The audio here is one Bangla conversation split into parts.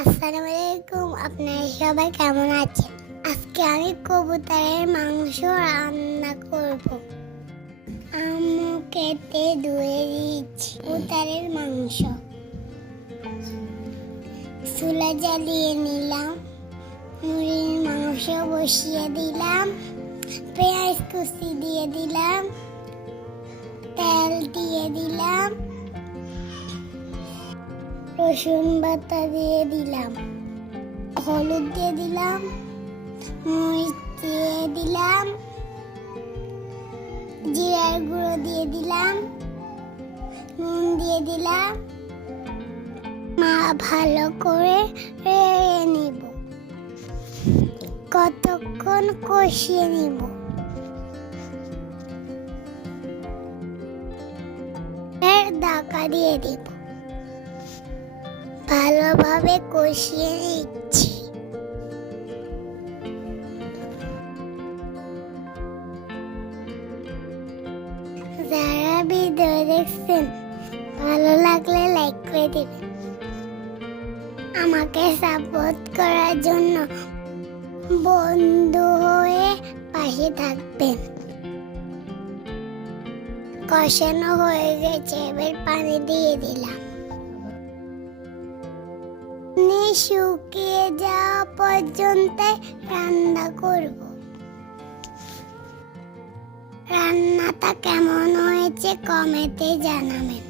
আসসালামু আলাইকুম, আপনারা সবাই কেমন আছেন? আজকে আমি কবুতরের মাংস রান্না করব। আম্মু কেটে ধুয়ে দিয়েছি কবুতরের মাংস। চুলা জ্বালিয়ে নিলাম, মুরগির মাংস বসিয়ে দিলাম, পেঁয়াজ কুচি দিয়ে দিলাম, তেল দিয়ে দিলাম, রসুন বাটা দিয়ে দিলাম, হলুদ দিয়ে দিলাম, মরিচ দিয়ে দিলাম, জিরার গুঁড়ো দিয়ে দিলাম, নুন দিয়ে দিলাম। ভালো করে রেড়ে নিব, কতক্ষণ কষিয়ে নিব। ঢাকা দিয়ে দিব, ভালোভাবে কষিয়ে নিচ্ছি। যারা ভিডিও দেখছেন ভালো লাগলে লাইক করে দিবেন, আমাকে সাপোর্ট করার জন্য বন্ধু হয়ে পাশে থাকবেন। কষানো হয়ে গেছে, এবার পানি দিয়ে দিলাম। শুকিয়ে যাওয়া পর্যন্ত রান্না করব। রান্নাটা কেমন হয়েছে কমেন্টে জানাবেন।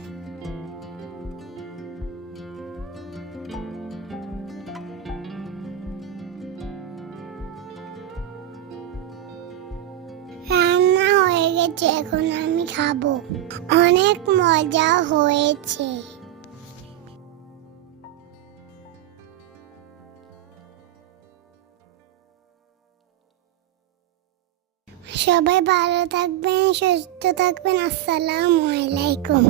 রান্না হয়ে গেছে, এখন আমি খাবো। অনেক মজা হয়েছে। সবাই ভালো থাকবেন, সুস্থ থাকবেন। আসসালামু আলাইকুম।